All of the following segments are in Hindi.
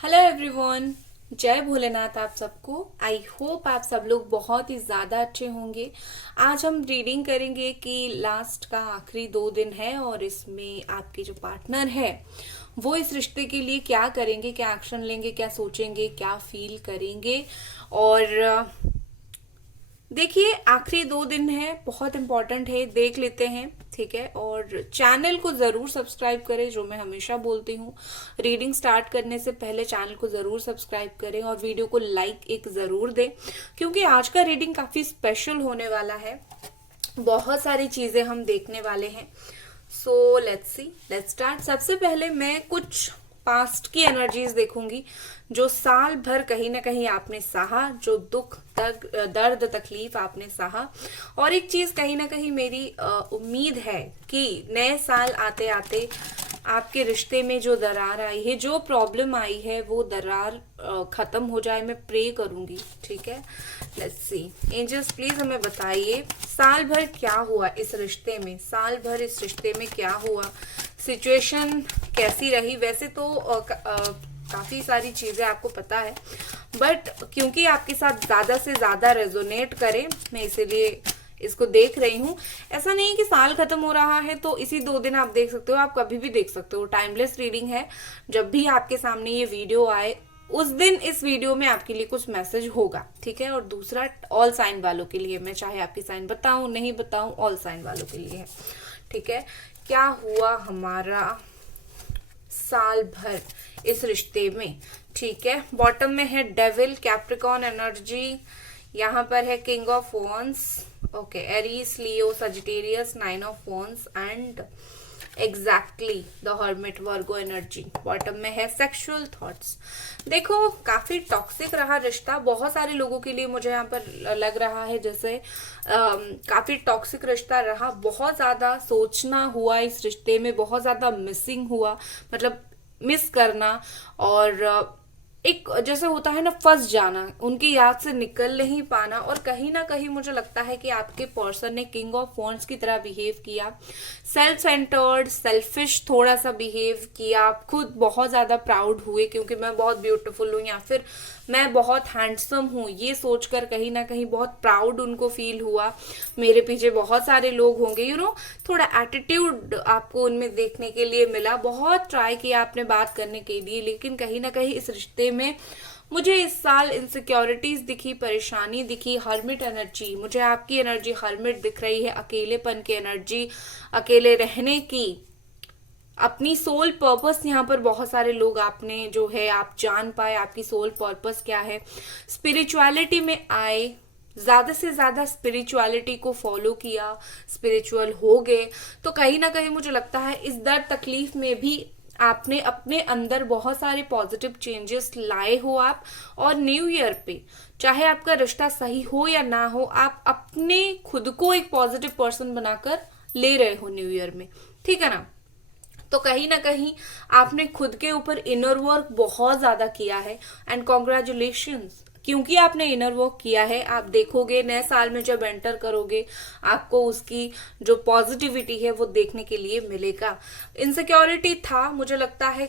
Hello everyone. जय भोलेनाथ आप सबको। आई होप आप सब लोग बहुत ही ज़्यादा अच्छे होंगे। आज हम रीडिंग करेंगे कि लास्ट का आखिरी 2 दिन है और इसमें आपके जो पार्टनर है वो इस रिश्ते के लिए क्या करेंगे, क्या एक्शन लेंगे, क्या सोचेंगे, क्या फील करेंगे। और देखिए आखिरी 2 दिन है, बहुत इंपॉर्टेंट है, देख लेते हैं। ठीक है, और चैनल को जरूर सब्सक्राइब करें, जो मैं हमेशा बोलती हूँ। रीडिंग स्टार्ट करने से पहले चैनल को जरूर सब्सक्राइब करें और वीडियो को लाइक एक जरूर दें, क्योंकि आज का रीडिंग काफी स्पेशल होने वाला है। बहुत सारी चीजें हम देखने वाले हैं। So let's see, let's start. सबसे पहले मैं कुछ पास्ट की एनर्जीज देखूंगी, जो साल भर कहीं ना कहीं आपने सहा, जो दुख दर्द तकलीफ आपने सहा। और एक चीज कहीं ना कहीं मेरी उम्मीद है कि नए साल आते आते आपके रिश्ते में जो दरार आई है, जो प्रॉब्लम आई है, वो दरार खत्म हो जाए। मैं प्रे करूंगी। ठीक है, लेट्स सी। एंजल्स प्लीज हमें बताइए साल भर क्या हुआ इस रिश्ते में, साल भर इस रिश्ते में क्या हुआ, सिचुएशन कैसी रही। वैसे तो काफी सारी चीजें आपको पता है, बट क्योंकि आपके साथ ज्यादा से ज्यादा रेजोनेट करे, मैं इसीलिए इसको देख रही हूँ। ऐसा नहीं कि साल खत्म हो रहा है तो इसी 2 दिन आप देख सकते हो, आप कभी भी देख सकते हो। टाइमलेस रीडिंग है। जब भी आपके सामने ये वीडियो आए उस दिन इस वीडियो में आपके लिए कुछ मैसेज होगा। ठीक है, और दूसरा ऑल साइन वालों के लिए, मैं चाहे आपकी साइन बताऊं नहीं बताऊं, ऑल साइन वालों के लिए है। ठीक है, क्या हुआ हमारा साल भर इस रिश्ते में। ठीक है, बॉटम में है डेविल, कैप्रिकॉन एनर्जी, यहाँ पर है king of wands, okay, Aries, Leo, Sagittarius, 9 of wands and exactly the hermit, Virgo energy. Bottom में है सेक्सुअल थॉट्स। देखो काफी टॉक्सिक रहा रिश्ता बहुत सारे लोगों के लिए। मुझे यहाँ पर लग रहा है जैसे काफी टॉक्सिक रिश्ता रहा। बहुत ज्यादा सोचना हुआ इस रिश्ते में, बहुत ज्यादा मिसिंग हुआ, मतलब मिस करना। और एक जैसे होता है ना, फंस जाना, उनकी याद से निकल नहीं पाना। और कहीं ना कहीं मुझे लगता है कि आपके पर्सन ने किंग ऑफ वॉन्ड्स की तरह बिहेव किया, सेल्फ सेंटर्ड, सेल्फिश थोड़ा सा बिहेव किया। आप खुद बहुत ज्यादा प्राउड हुए क्योंकि मैं बहुत ब्यूटीफुल हूँ या फिर मैं बहुत हैंडसम हूँ, ये सोचकर कहीं ना कहीं बहुत प्राउड उनको फील हुआ। मेरे पीछे बहुत सारे लोग होंगे, थोड़ा एटीट्यूड आपको उनमें देखने के लिए मिला। बहुत ट्राई किया आपने बात करने के लिए, लेकिन कहीं ना कहीं इस रिश्ते में मुझे इस साल इनसिक्योरिटीज दिखी, परेशानी दिखी। हर्मिट एनर्जी, मुझे आपकी एनर्जी हर्मिट दिख रही है, अकेलेपन की एनर्जी, अकेले रहने की, अपनी सोल पर्पस। यहाँ पर बहुत सारे लोग आपने जो है आप जान पाए आपकी सोल पर्पस क्या है। स्पिरिचुअलिटी में आए, ज्यादा से ज्यादा स्पिरिचुअलिटी को फॉलो किया, स्पिरिचुअल हो गए। तो कहीं ना कहीं मुझे लगता है इस दर्द तकलीफ में भी आपने अपने अंदर बहुत सारे पॉजिटिव चेंजेस लाए हो आप। और न्यू ईयर पे चाहे आपका रिश्ता सही हो या ना हो, आप अपने खुद को एक पॉजिटिव पर्सन बनाकर ले रहे हो न्यू ईयर में। ठीक है ना, तो कहीं ना कहीं आपने खुद के ऊपर इनर वर्क बहुत ज्यादा किया है। एंड कॉन्ग्रेचुलेशंस, क्योंकि आपने इनर वर्क किया है। आप देखोगे नए साल में जब एंटर करोगे, आपको उसकी जो पॉजिटिविटी है वो देखने के लिए मिलेगा। इनसिक्योरिटी था, मुझे लगता है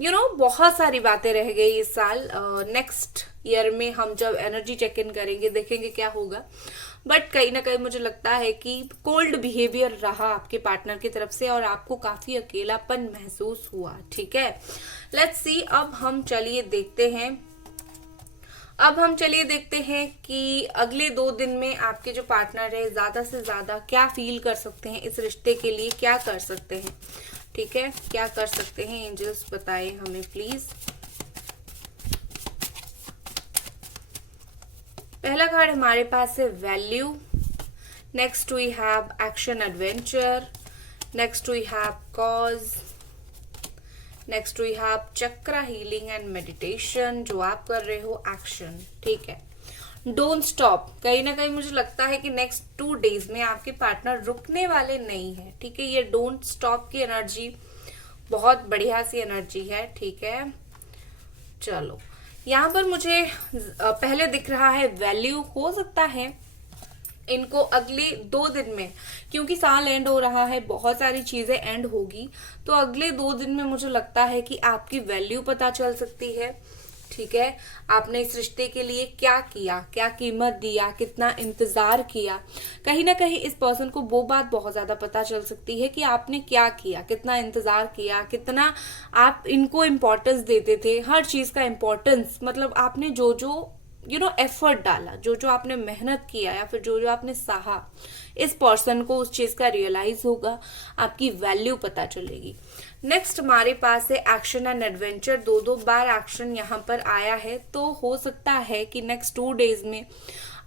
बहुत सारी बातें रह गई इस साल। नेक्स्ट ईयर में हम जब एनर्जी चेक इन करेंगे देखेंगे क्या होगा। बट कहीं ना कहीं मुझे लगता है कि कोल्ड बिहेवियर रहा आपके पार्टनर की तरफ से और आपको काफी अकेलापन महसूस हुआ। ठीक है, लेट्स सी। अब हम चलिए देखते हैं कि अगले 2 दिन में आपके जो पार्टनर है ज्यादा से ज्यादा क्या फील कर सकते हैं, इस रिश्ते के लिए क्या कर सकते हैं। ठीक है, क्या कर सकते हैं, एंजल्स बताएं हमें प्लीज। पहला कार्ड हमारे पास है value, next we have action adventure, next we have cause, next we have chakra healing and meditation, जो आप कर रहे हो एक्शन। ठीक है, डोंट स्टॉप। कहीं ना कहीं मुझे लगता है कि नेक्स्ट 2 डेज में आपके पार्टनर रुकने वाले नहीं है। ठीक है, ये डोंट स्टॉप की एनर्जी बहुत बढ़िया सी एनर्जी है। ठीक है, चलो यहाँ पर मुझे पहले दिख रहा है वैल्यू। हो सकता है इनको अगले 2 दिन में, क्योंकि साल एंड हो रहा है, बहुत सारी चीजें एंड होगी, तो अगले 2 दिन में मुझे लगता है कि आपकी वैल्यू पता चल सकती है। ठीक है, आपने इस रिश्ते के लिए क्या किया, क्या कीमत दिया, कितना इंतजार किया। कहीं ना कहीं इस पर्सन को वो बात बहुत ज्यादा पता चल सकती है कि आपने क्या किया, कितना इंतजार किया, कितना आप इनको इम्पोर्टेंस देते थे, हर चीज का इम्पोर्टेंस, मतलब आपने जो जो एफर्ट डाला, जो जो आपने मेहनत किया या फिर जो जो आपने सहा, इस पर्सन को उस चीज का रियलाइज होगा, आपकी वैल्यू पता चलेगी। नेक्स्ट हमारे पास है action and adventure. 2 bar action यहाँ पर आया है, तो हो सकता है कि नेक्स्ट 2 डेज में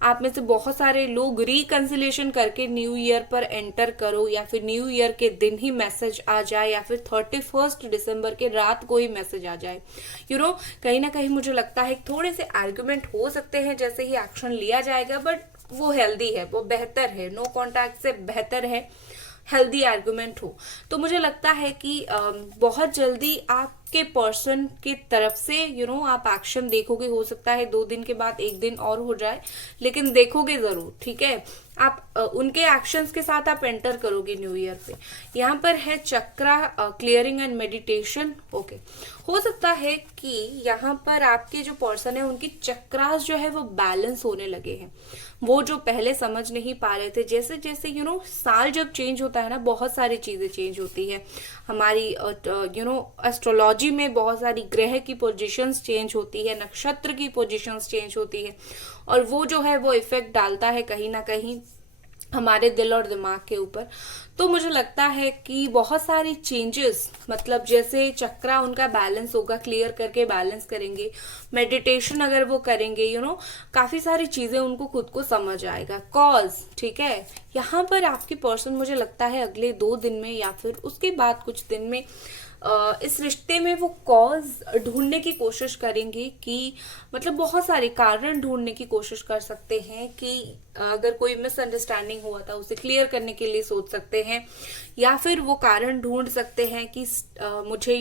आप में से बहुत सारे लोग रिकंसिलेशन करके न्यू ईयर पर एंटर करो, या फिर न्यू ईयर के दिन ही मैसेज आ जाए, या फिर 31 दिसंबर के रात को ही मैसेज आ जाए। कहीं ना कहीं मुझे लगता है थोड़े से आर्ग्यूमेंट हो सकते हैं जैसे ही एक्शन लिया जाएगा, बट वो हेल्दी है, वो बेहतर है, नो कॉन्टैक्ट से बेहतर है हेल्दी आर्गुमेंट हो। तो मुझे लगता है कि बहुत जल्दी आपके पर्सन की तरफ से आप एक्शन देखोगे। हो सकता है 2 दिन के बाद 1 दिन और हो जाए, लेकिन देखोगे जरूर। ठीक है, आप उनके एक्शंस के साथ आप एंटर करोगे न्यू ईयर पे। यहाँ पर है चक्रा क्लियरिंग एंड मेडिटेशन। ओके, हो सकता है कि यहाँ पर आपके जो पर्सन है उनकी चक्रास जो है वो बैलेंस होने लगे हैं, वो जो पहले समझ नहीं पा रहे थे। जैसे जैसे साल जब चेंज होता है ना, बहुत सारी चीजें चेंज होती है हमारी एस्ट्रोलॉजी में, बहुत सारी ग्रह की पोजीशंस चेंज होती है, नक्षत्र की पोजीशंस चेंज होती है, और वो जो है वो इफेक्ट डालता है कहीं ना कहीं हमारे दिल और दिमाग के ऊपर। तो मुझे लगता है कि बहुत सारी चेंजेस, मतलब जैसे चक्रा उनका बैलेंस होगा, क्लियर करके बैलेंस करेंगे, मेडिटेशन अगर वो करेंगे, काफी सारी चीजें उनको खुद को समझ आएगा। कॉज, ठीक है, यहाँ पर आपकी पर्सन मुझे लगता है अगले 2 दिन में या फिर उसके बाद कुछ दिन में इस रिश्ते में वो कॉज ढूंढने की कोशिश करेंगे, कि मतलब बहुत सारे कारण ढूंढने की कोशिश कर सकते हैं कि अगर कोई मिसअंडरस्टैंडिंग हुआ था उसे क्लियर करने के लिए सोच सकते हैं, या फिर वो कारण ढूंढ सकते हैं कि मुझे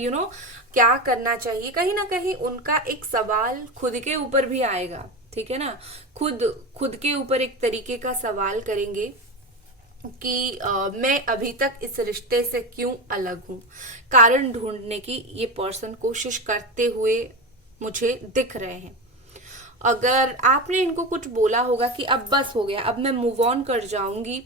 क्या करना चाहिए। कहीं ना कहीं उनका एक सवाल खुद के ऊपर भी आएगा। ठीक है ना, खुद के ऊपर एक तरीके का सवाल करेंगे कि मैं अभी तक इस रिश्ते से क्यों अलग हूं। कारण ढूंढने की ये पर्सन कोशिश करते हुए मुझे दिख रहे हैं। अगर आपने इनको कुछ बोला होगा कि अब बस हो गया, अब मैं मूव ऑन कर जाऊंगी,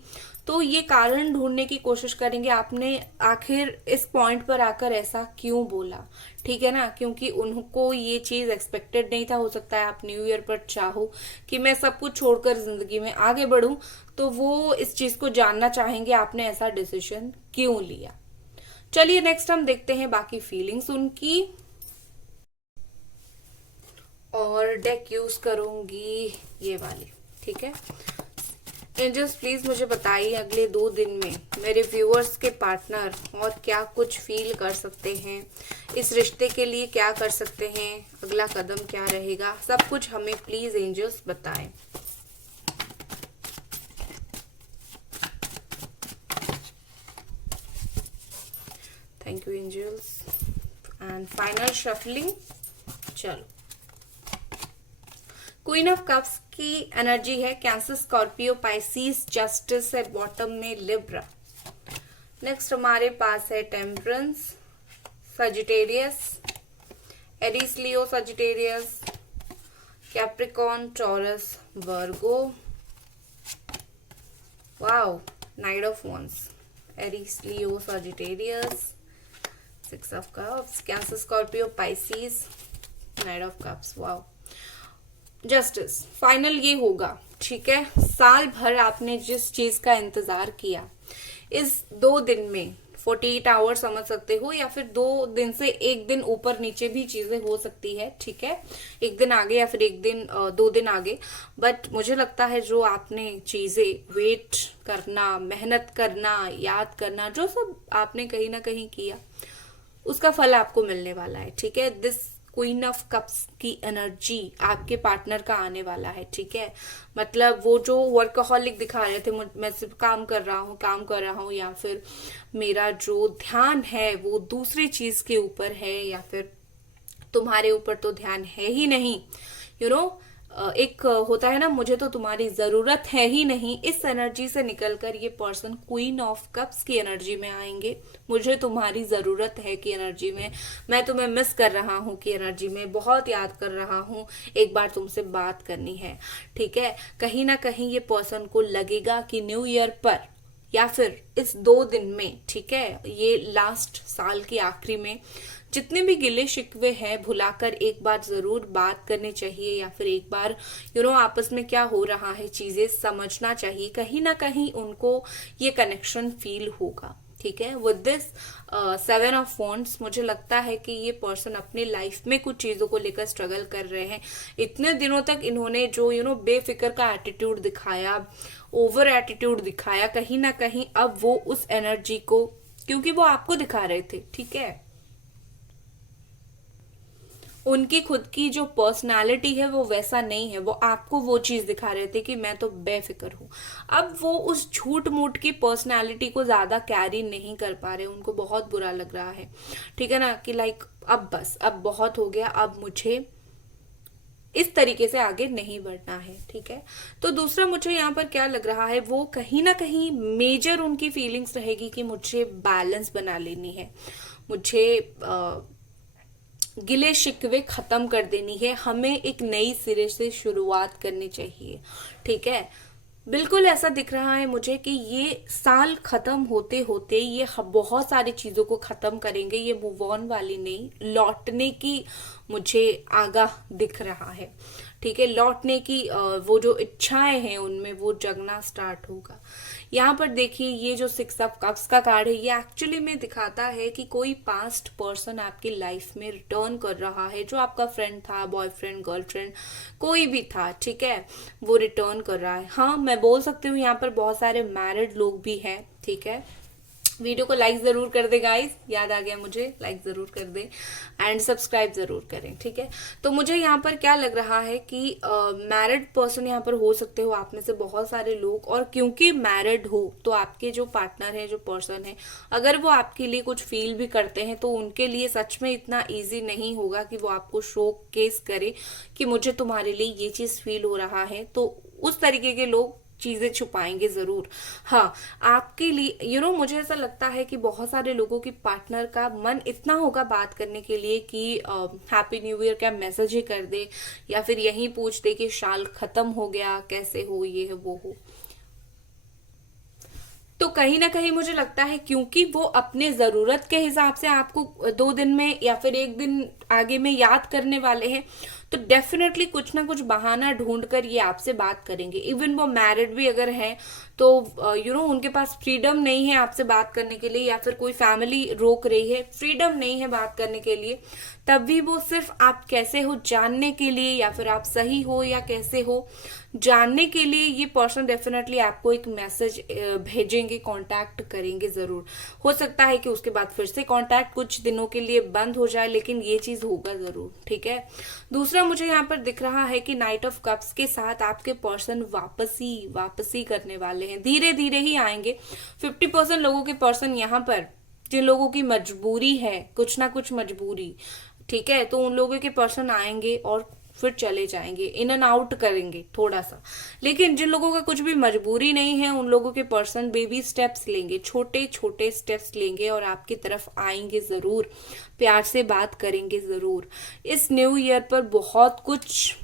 तो ये कारण ढूंढने की कोशिश करेंगे आपने आखिर इस पॉइंट पर आकर ऐसा क्यों बोला। ठीक है ना, क्योंकि उनको ये चीज एक्सपेक्टेड नहीं था। हो सकता है आप न्यू ईयर पर चाहो कि मैं सब कुछ छोड़कर जिंदगी में आगे बढ़ूं, तो वो इस चीज को जानना चाहेंगे आपने ऐसा डिसीजन क्यों लिया। चलिए नेक्स्ट हम देखते हैं बाकी फीलिंग्स उनकी, और डेक यूज करूंगी ये वाली। ठीक है, एंजल्स प्लीज मुझे बताइए अगले 2 दिन में मेरे व्यूअर्स के पार्टनर और क्या कुछ फील कर सकते हैं, इस रिश्ते के लिए क्या कर सकते हैं, अगला कदम क्या रहेगा, सब कुछ हमें प्लीज एंजल्स बताएं। Thank you angels. And final shuffling. चलो, क्वीन ऑफ कप्स की एनर्जी है, कैंसर, स्कॉर्पियो, पाइसिस, जस्टिस है बॉटम में, लिब्रा। नेक्स्ट हमारे पास है temperance, Sagittarius, Aries, Leo, Sagittarius, Capricorn, Taurus, Virgo. Wow, knight of wands, Aries, Leo, Sagittarius, 6 of cups, Cancer, Scorpio, Pisces, knight of cups. Wow, justice final ये होगा। ठीक है, साल भर आपने जिस चीज का इंतजार किया, इस 2 दिन में 48 आवर समझ सकते हो, या फिर 2 दिन से 1 दिन ऊपर नीचे भी चीजें हो सकती है। ठीक है, 1 दिन आगे या फिर 2 दिन आगे, बट मुझे लगता है जो आपने चीजें वेट करना, मेहनत करना, याद करना, जो सब आपने कहीं ना कहीं किया, उसका फल आपको मिलने वाला है। ठीक है, दिस क्वीन ऑफ कप्स की एनर्जी आपके पार्टनर का आने वाला है। ठीक है, मतलब वो जो वर्कहोलिक दिखा रहे थे, मैं सिर्फ काम कर रहा हूँ, या फिर मेरा जो ध्यान है वो दूसरी चीज के ऊपर है, या फिर तुम्हारे ऊपर तो ध्यान है ही नहीं, एक होता है ना, मुझे तो तुम्हारी जरूरत है ही नहीं, इस एनर्जी से निकलकर ये पर्सन क्वीन ऑफ कप्स की एनर्जी में आएंगे। मुझे तुम्हारी जरूरत है कि एनर्जी में, मैं तुम्हें मिस कर रहा हूँ कि एनर्जी में, बहुत याद कर रहा हूँ, एक बार तुमसे बात करनी है। ठीक है, कहीं ना कहीं ये पर्सन को लगेगा कि न्यू ईयर पर या फिर इस 2 दिन में, ठीक है, ये लास्ट साल के आखिरी में जितने भी गिले शिकवे हैं भुलाकर एक बार जरूर बात करनी चाहिए, या फिर एक बार आपस में क्या हो रहा है चीजें समझना चाहिए। कहीं ना कहीं उनको ये कनेक्शन फील होगा। ठीक है, विद दिस 7 ऑफ वॉन्ड्स मुझे लगता है कि ये पर्सन अपनी लाइफ में कुछ चीजों को लेकर स्ट्रगल कर रहे हैं। इतने दिनों तक इन्होंने जो बेफिक्र का एटीट्यूड दिखाया, ओवर एटीट्यूड दिखाया, कहीं ना कहीं अब वो उस एनर्जी को, क्योंकि वो आपको दिखा रहे थे, ठीक है, उनकी खुद की जो पर्सनालिटी है वो वैसा नहीं है, वो आपको वो चीज दिखा रहे थे कि मैं तो बेफिक्र हूं। अब वो उस झूठ मूठ की पर्सनालिटी को ज्यादा कैरी नहीं कर पा रहे, उनको बहुत बुरा लग रहा है। ठीक है ना, कि लाइक अब बस, अब बहुत हो गया, अब मुझे इस तरीके से आगे नहीं बढ़ना है। ठीक है, तो दूसरा मुझे यहाँ पर क्या लग रहा है, वो कहीं ना कहीं मेजर उनकी फीलिंग्स रहेगी कि मुझे बैलेंस बना लेनी है, मुझे गिले शिकवे खत्म कर देनी है, हमें एक नई सिरे से शुरुआत करनी चाहिए। ठीक है, बिल्कुल ऐसा दिख रहा है मुझे कि ये साल खत्म होते होते ये बहुत सारी चीजों को खत्म करेंगे, ये मूव ऑन वाली नहीं, लौटने की मुझे आगाह दिख रहा है। ठीक है, लौटने की वो जो इच्छाएं हैं उनमें वो जगना स्टार्ट होगा। यहाँ पर देखिए, ये जो 6 ऑफ कप्स का कार्ड है, ये एक्चुअली में दिखाता है कि कोई पास्ट पर्सन आपकी लाइफ में रिटर्न कर रहा है, जो आपका फ्रेंड था, बॉयफ्रेंड, गर्लफ्रेंड, कोई भी था, ठीक है, वो रिटर्न कर रहा है। हाँ, मैं बोल सकती हूँ यहाँ पर बहुत सारे मैरिड लोग भी हैं। ठीक है, वीडियो को लाइक जरूर कर दे गाइस, याद आ गया मुझे, लाइक जरूर कर दे एंड सब्सक्राइब जरूर करें। ठीक है, तो मुझे यहाँ पर क्या लग रहा है कि मैरिड पर्सन यहाँ पर हो सकते हो आप में से बहुत सारे लोग, और क्योंकि मैरिड हो तो आपके जो पार्टनर है, जो पर्सन है, अगर वो आपके लिए कुछ फील भी करते हैं तो उनके लिए सच में इतना ईजी नहीं होगा कि वो आपको शो केस करे कि मुझे तुम्हारे लिए ये चीज फील हो रहा है। तो उस तरीके के लोग चीजें छुपाएंगे जरूर। हाँ, आपके लिए मुझे ऐसा लगता है कि बहुत सारे लोगों की पार्टनर का मन इतना होगा बात करने के लिए कि हैप्पी न्यू ईयर का मैसेज ही कर दे, या फिर यही पूछ दे कि साल खत्म हो गया, कैसे हो, ये है वो हो। तो कहीं ना कहीं मुझे लगता है क्योंकि वो अपने जरूरत के हिसाब से आपको 2 दिन में या फिर 1 दिन आगे में याद करने वाले हैं, तो डेफिनेटली कुछ ना कुछ बहाना ढूंढकर ये आपसे बात करेंगे। इवन वो मैरिड भी अगर है तो उनके पास फ्रीडम नहीं है आपसे बात करने के लिए, या फिर कोई फैमिली रोक रही है, फ्रीडम नहीं है बात करने के लिए, तब भी वो सिर्फ आप कैसे हो जानने के लिए, या फिर आप सही हो या कैसे हो जानने के लिए ये पर्सन डेफिनेटली आपको एक मैसेज भेजेंगे, कांटेक्ट करेंगे जरूर। हो सकता है कि उसके बाद फिर से कांटेक्ट कुछ दिनों के लिए बंद हो जाए, लेकिन ये चीज होगा जरूर। ठीक है, दूसरा मुझे यहाँ पर दिख रहा है कि नाइट ऑफ कप्स के साथ आपके पर्सन वापसी करने वाले हैं, धीरे धीरे ही आएंगे। 50% लोगों के पर्सन यहाँ पर, जिन लोगों की मजबूरी है, कुछ ना कुछ मजबूरी, ठीक है, तो उन लोगों के पर्सन आएंगे और फिर चले जाएंगे, इन एंड आउट करेंगे थोड़ा सा। लेकिन जिन लोगों का कुछ भी मजबूरी नहीं है, उन लोगों के पर्सन बेबी स्टेप्स लेंगे, छोटे छोटे स्टेप्स लेंगे और आपकी तरफ आएंगे जरूर, प्यार से बात करेंगे जरूर। इस न्यू ईयर पर बहुत कुछ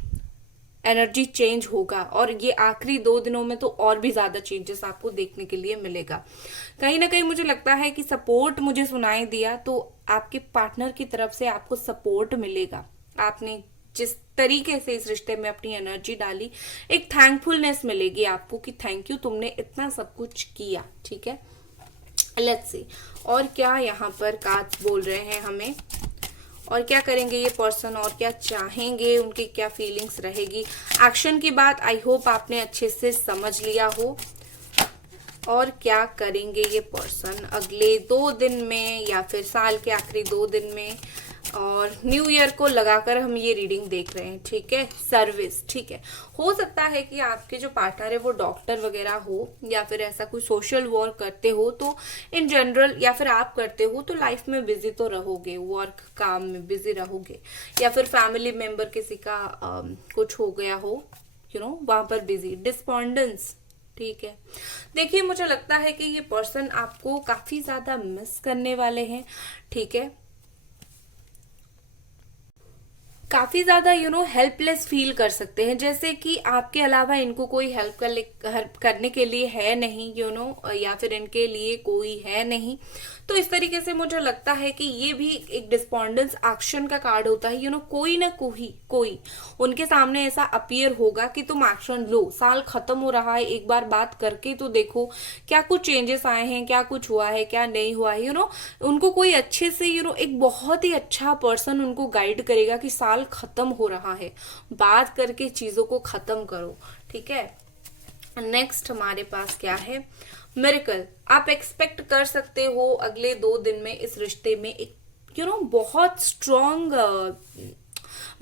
एनर्जी चेंज होगा, और ये आखिरी 2 दिनों में तो और भी ज्यादा चेंजेस आपको देखने के लिए मिलेगा। कहीं ना कहीं मुझे लगता है कि सपोर्ट मुझे सुनाई दिया, तो आपके पार्टनर की तरफ से आपको सपोर्ट मिलेगा। आपने जिस तरीके से इस रिश्ते में अपनी एनर्जी डाली, एक थैंकफुलनेस मिलेगी आपको कि थैंक यू, तुमने इतना सब कुछ किया। ठीक है, लेट्स सी और क्या यहाँ पर कार्ड्स बोल रहे हैं हमें, और क्या करेंगे ये पर्सन, और क्या चाहेंगे, उनकी क्या फीलिंग्स रहेगी। एक्शन की बात आई होप आपने अच्छे से समझ लिया हो। और क्या करेंगे ये पर्सन अगले 2 दिन में, या फिर साल के आखिरी 2 दिन में, और न्यू ईयर को लगाकर हम ये रीडिंग देख रहे हैं, ठीक है। सर्विस, ठीक है। हो सकता है कि आपके जो पार्टनर है वो डॉक्टर वगैरह हो, या फिर ऐसा कोई सोशल वर्क करते हो, तो इन जनरल, या फिर आप करते हो तो लाइफ में बिजी तो रहोगे, वर्क काम में बिजी रहोगे, या फिर फैमिली मेंबर किसी का कुछ हो गया हो, वहां पर बिजी, डिस्पॉन्डेंस, ठीक है। देखिए, मुझे लगता है कि ये पर्सन आपको काफी ज्यादा मिस करने वाले हैं, ठीक है। काफी ज्यादा हेल्पलेस फील कर सकते हैं, जैसे कि आपके अलावा इनको कोई हेल्प करने के लिए है नहीं, या फिर इनके लिए कोई है नहीं। तो इस तरीके से मुझे लगता है कि ये भी एक डिस्पॉन्डेंस एक्शन का कार्ड होता है, कोई ना कोई उनके सामने ऐसा अपीयर होगा कि तुम एक्शन लो, साल खत्म हो रहा है, एक बार बात करके तो देखो क्या कुछ चेंजेस आए हैं, क्या कुछ हुआ है, क्या नहीं हुआ है, उनको कोई अच्छे से एक बहुत ही अच्छा पर्सन उनको गाइड करेगा कि साल खत्म हो रहा है, बात करके चीजों को खत्म करो, ठीक है। नेक्स्ट हमारे पास क्या है, मिरेकल। आप एक्सपेक्ट कर सकते हो अगले 2 दिन में इस रिश्ते में एक बहुत स्ट्रॉन्ग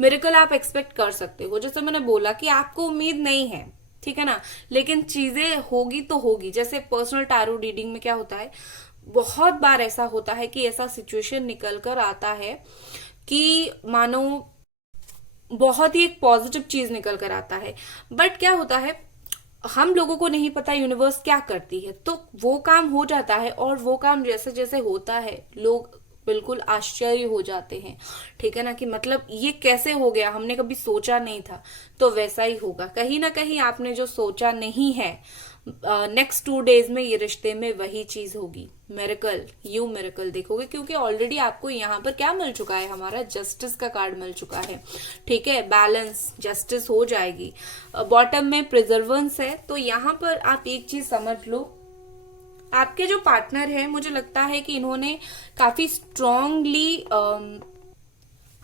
मिरेकल आप एक्सपेक्ट कर सकते हो। जैसे मैंने बोला कि आपको उम्मीद नहीं है, ठीक है ना, लेकिन चीजें होगी तो होगी। जैसे पर्सनल टैरो रीडिंग में क्या होता है, बहुत बार ऐसा होता है कि ऐसा सिचुएशन निकल कर आता है कि मानो बहुत ही एक पॉजिटिव चीज निकल कर आता है, बट क्या होता है, हम लोगों को नहीं पता यूनिवर्स क्या करती है, तो वो काम हो जाता है, और वो काम जैसे जैसे होता है लोग बिल्कुल आश्चर्य हो जाते हैं, ठीक है ना, कि मतलब ये कैसे हो गया, हमने कभी सोचा नहीं था। तो वैसा ही होगा, कहीं ना कहीं आपने जो सोचा नहीं है, नेक्स्ट 2 डेज में ये रिश्ते में वही चीज होगी। मिरेकल, यू मिरेकल देखोगे, क्योंकि ऑलरेडी आपको यहाँ पर क्या मिल चुका है, हमारा जस्टिस का कार्ड मिल चुका है, ठीक है। बैलेंस, जस्टिस हो जाएगी। बॉटम में प्रिजर्वेंस है। तो यहाँ पर आप एक चीज समझ लो, आपके जो पार्टनर है, मुझे लगता है कि इन्होंने काफी स्ट्रांगली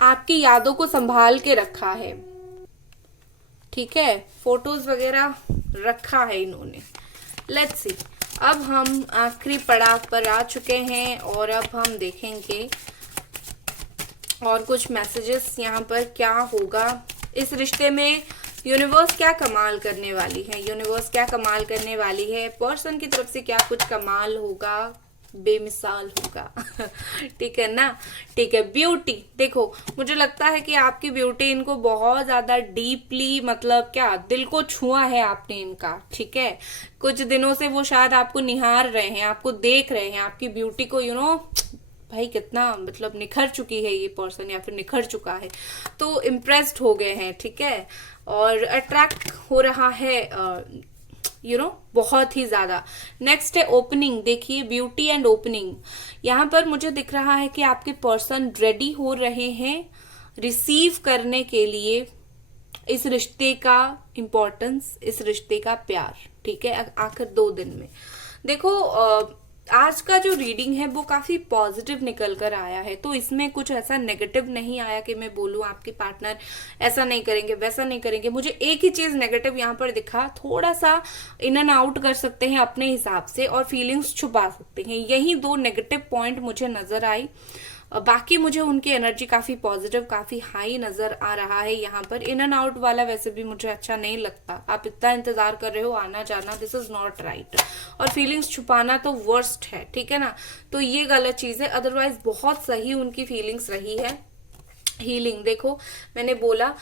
आपकी यादों को संभाल के रखा है, ठीक है। फोटोज वगैरह रखा है इन्होंने। लेट्स सी, अब हम आखिरी पड़ाव पर आ चुके हैं, और अब हम देखेंगे और कुछ मैसेजेस यहाँ पर क्या होगा इस रिश्ते में। यूनिवर्स क्या कमाल करने वाली है, यूनिवर्स क्या कमाल करने वाली है, पर्सन की तरफ से क्या कुछ कमाल होगा, बेमिसाल होगा ठीक है ना, ठीक है। ब्यूटी देखो, मुझे लगता है कि आपकी ब्यूटी इनको बहुत ज्यादा डीपली, मतलब क्या दिल को छुआ है आपने इनका, ठीक है। कुछ दिनों से वो शायद आपको निहार रहे हैं, आपको देख रहे हैं, आपकी ब्यूटी को भाई कितना मतलब निखर चुकी है ये पर्सन, या फिर निखर चुका है, तो इम्प्रेस्ड हो गए हैं, ठीक है। और अट्रैक्ट हो रहा है बहुत ही ज्यादा। नेक्स्ट है ओपनिंग। देखिए, ब्यूटी एंड ओपनिंग, यहाँ पर मुझे दिख रहा है कि आपके पर्सन रेडी हो रहे हैं रिसीव करने के लिए इस रिश्ते का इम्पोर्टेंस, इस रिश्ते का प्यार, ठीक है। आखिर 2 दिन में देखो, आज का जो रीडिंग है वो काफी पॉजिटिव निकल कर आया है, तो इसमें कुछ ऐसा नेगेटिव नहीं आया कि मैं बोलूं आपके पार्टनर ऐसा नहीं करेंगे, वैसा नहीं करेंगे। मुझे एक ही चीज नेगेटिव यहाँ पर दिखा, थोड़ा सा इन एंड आउट कर सकते हैं अपने हिसाब से, और फीलिंग्स छुपा सकते हैं, यही 2 नेगेटिव पॉइंट मुझे नजर आई। बाकी मुझे उनकी एनर्जी काफी पॉजिटिव, काफी हाई नजर आ रहा है यहाँ पर। इन एंड आउट वाला वैसे भी मुझे अच्छा नहीं लगता, आप इतना इंतजार कर रहे हो आना जाना, दिस इज नॉट राइट। और फीलिंग्स छुपाना तो वर्स्ट है, ठीक है ना, तो ये गलत चीज है। अदरवाइज बहुत सही उनकी फीलिंग्स रही है। हीलिंग देखो, मैंने बोला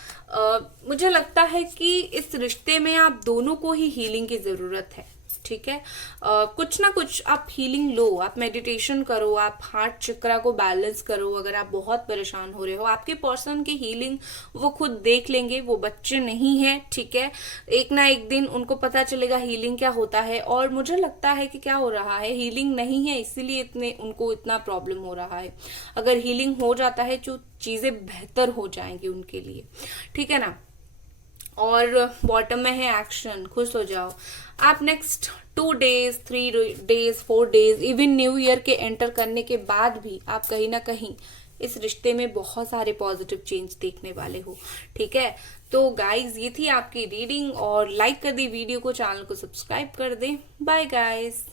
मुझे लगता है कि इस रिश्ते में आप दोनों को ही हीलिंग की जरूरत है, ठीक है। कुछ ना कुछ आप हीलिंग लो, आप मेडिटेशन करो, आप हार्ट चक्रा को बैलेंस करो। अगर आप बहुत परेशान हो रहे हो, आपके पर्सन की हीलिंग वो खुद देख लेंगे, वो बच्चे नहीं है, ठीक है। एक ना एक दिन उनको पता चलेगा हीलिंग क्या होता है। और मुझे लगता है कि क्या हो रहा है, हीलिंग नहीं है इसीलिए उनको इतना प्रॉब्लम हो रहा है। अगर हीलिंग हो जाता है तो चीजें बेहतर हो जाएंगी उनके लिए, ठीक है ना। और बॉटम में है एक्शन, खुश हो जाओ। आप next 2 days, 3 days, 4 days, even new year के एंटर करने के बाद भी आप कहीं ना कहीं इस रिश्ते में बहुत सारे पॉजिटिव चेंज देखने वाले हो, ठीक है। तो गाइज, ये थी आपकी रीडिंग, और लाइक कर दी वीडियो को, चैनल को सब्सक्राइब कर दें। Bye guys.